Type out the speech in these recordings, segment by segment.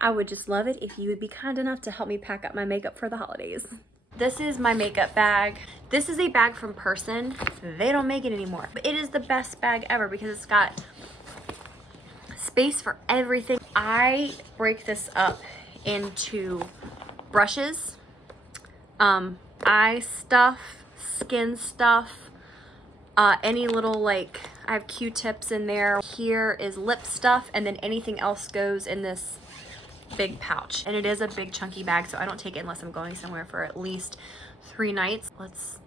I would just love it if you would be kind enough to help me pack up my makeup for the holidays. This is my makeup bag. This is a bag from Person. They don't make it anymore, but it is the best bag ever because it's got space for everything. I break this up into brushes, eye stuff, skin stuff, any little, like, I have Q-tips in there. Here is lip stuff, and then anything else goes in this big pouch. And it is a big chunky bag, so I don't take it unless I'm going somewhere for at least 3 nights. Let's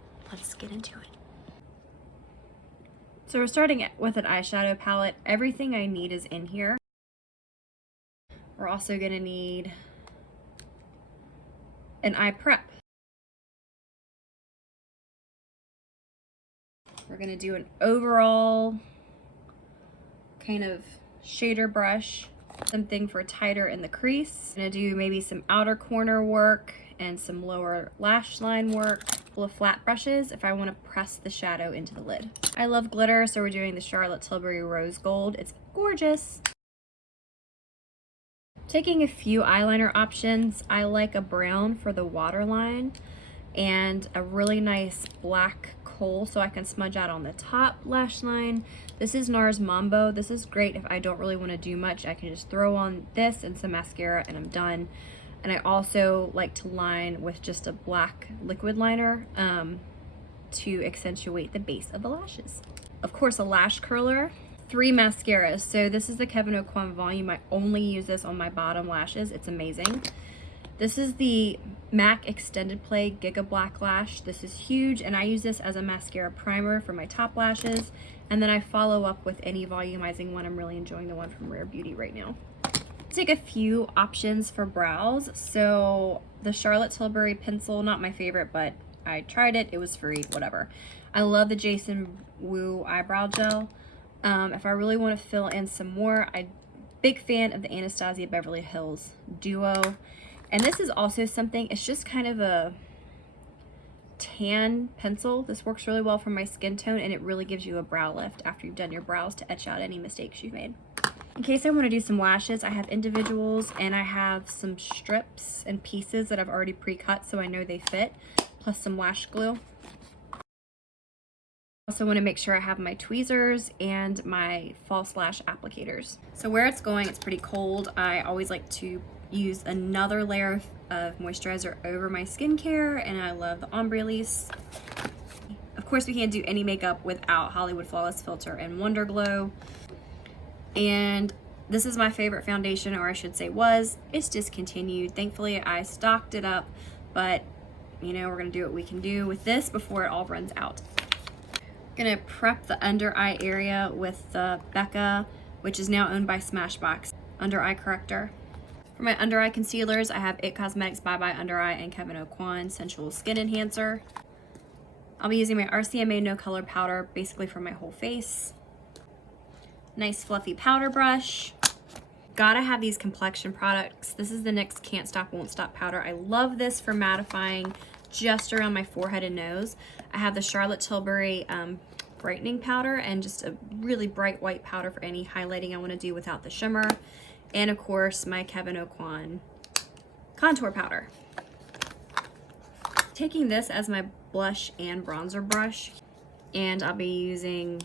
get into it. So we're starting with an eyeshadow palette. Everything I need is in here. We're also gonna need an eye prep. We're gonna do an overall kind of shader brush, something for tighter in the crease. I'm gonna do maybe some outer corner work and some lower lash line work. Full of flat brushes if I want to press the shadow into the lid. I love glitter, so we're doing the Charlotte Tilbury Rose Gold. It's gorgeous. Taking a few eyeliner options, I like a brown for the waterline and a really nice black coal so I can smudge out on the top lash line. This is NARS Mambo. This is great if I don't really want to do much. I can just throw on this and some mascara and I'm done. And I also like to line with just a black liquid liner to accentuate the base of the lashes. Of course, a lash curler. 3 mascaras. So this is the Kevyn Aucoin Volume. I only use this on my bottom lashes. It's amazing. This is the MAC Extended Play Giga Black Lash. This is huge, and I use this as a mascara primer for my top lashes. And then I follow up with any volumizing one. I'm really enjoying the one from Rare Beauty right now. Take a few options for brows. So the Charlotte Tilbury pencil, not my favorite, but I tried it. It was free, whatever. I love the Jason Wu eyebrow gel. If I really want to fill in some more, I'm big fan of the Anastasia Beverly Hills Duo. And this is also something, it's just kind of a tan pencil. This works really well for my skin tone, and it really gives you a brow lift after you've done your brows to etch out any mistakes you've made. In case I want to do some lashes, I have individuals and I have some strips and pieces that I've already pre-cut so I know they fit, plus some lash glue. I also want to make sure I have my tweezers and my false lash applicators. So where it's going, it's pretty cold. I always like to use another layer of moisturizer over my skincare, and I love the Ombre Release. Of course, we can't do any makeup without Hollywood Flawless Filter and Wonder Glow. And this is my favorite foundation, or I should say was. It's discontinued. Thankfully, I stocked it up, but you know, we're gonna do what we can do with this before it all runs out. Gonna prep the under eye area with the Becca, which is now owned by Smashbox, under eye corrector. For my under eye concealers, I have IT Cosmetics Bye Bye Under Eye and Kevyn Aucoin Sensual Skin Enhancer. I'll be using my RCMA No Color Powder basically for my whole face. Nice fluffy powder brush. Gotta have these complexion products. This is the NYX Can't Stop Won't Stop powder. I love this for mattifying just around my forehead and nose. I have the Charlotte Tilbury brightening powder and just a really bright white powder for any highlighting I want to do without the shimmer. And of course, my Kevyn Aucoin contour powder. Taking this as my blush and bronzer brush, and I'll be using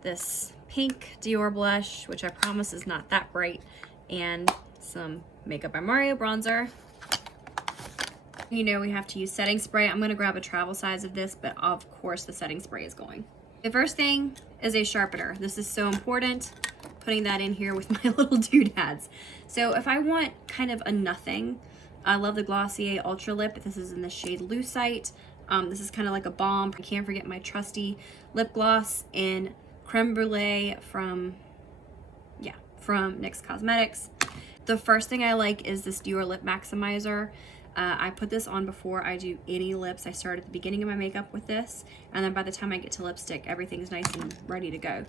this pink Dior blush, which I promise is not that bright, and some Makeup by Mario bronzer. You know we have to use setting spray. I'm gonna grab a travel size of this, but of course the setting spray is going. The first thing is a sharpener. This is so important, putting that in here with my little doodads. So if I want kind of a nothing, I love the Glossier Ultra Lip. This is in the shade Lucite. This is kind of like a balm. I can't forget my trusty lip gloss in Creme Brulee from NYX Cosmetics. The first thing I like is this Dior Lip Maximizer. I put this on before I do any lips. I start at the beginning of my makeup with this, and then by the time I get to lipstick, everything's nice and ready to go.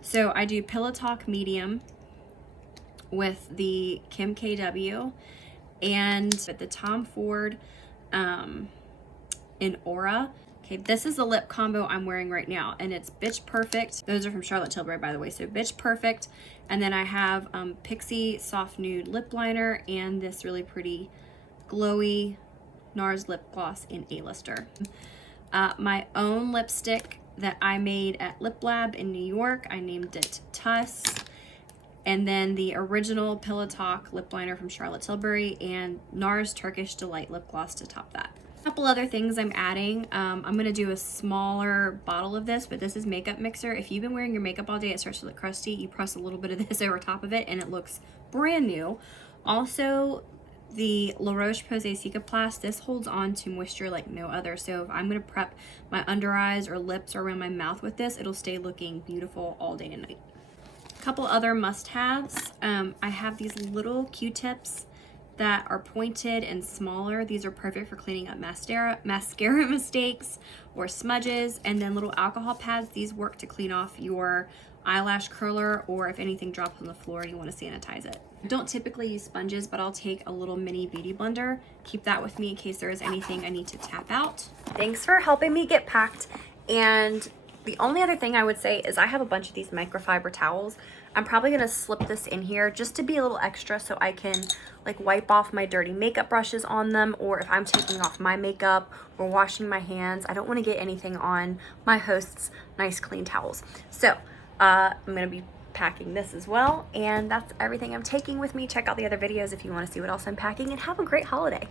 So I do Pillow Talk Medium with the Kim KW and the Tom Ford in Aura. Okay, this is the lip combo I'm wearing right now, and it's Bitch Perfect. Those are from Charlotte Tilbury, by the way, so Bitch Perfect. And then I have Pixie Soft Nude Lip Liner and this really pretty glowy NARS lip gloss in A-Lister. My own lipstick that I made at Lip Lab in New York. I named it Tuss. And then the original Pillow Talk lip liner from Charlotte Tilbury and NARS Turkish Delight lip gloss to top that. A couple other things I'm adding. I'm gonna do a smaller bottle of this, but this is makeup mixer. If you've been wearing your makeup all day, it starts to look crusty. You press a little bit of this over top of it and it looks brand new. Also, the La Roche-Posay Cicaplast, this holds on to moisture like no other. So if I'm gonna prep my under eyes or lips or around my mouth with this, it'll stay looking beautiful all day and night. A couple other must-haves. I have these little Q-tips that are pointed and smaller. These are perfect for cleaning up mascara mistakes or smudges. And then little alcohol pads. These work to clean off your eyelash curler or if anything drops on the floor and you want to sanitize it. I don't typically use sponges, but I'll take a little mini beauty blender. Keep that with me in case there is anything I need to tap out. Thanks for helping me get packed. And the only other thing I would say is I have a bunch of these microfiber towels. I'm probably gonna slip this in here just to be a little extra so I can like wipe off my dirty makeup brushes on them, or if I'm taking off my makeup or washing my hands, I don't wanna get anything on my host's nice clean towels. So I'm gonna be packing this as well, and that's everything I'm taking with me. Check out the other videos if you wanna see what else I'm packing, and have a great holiday.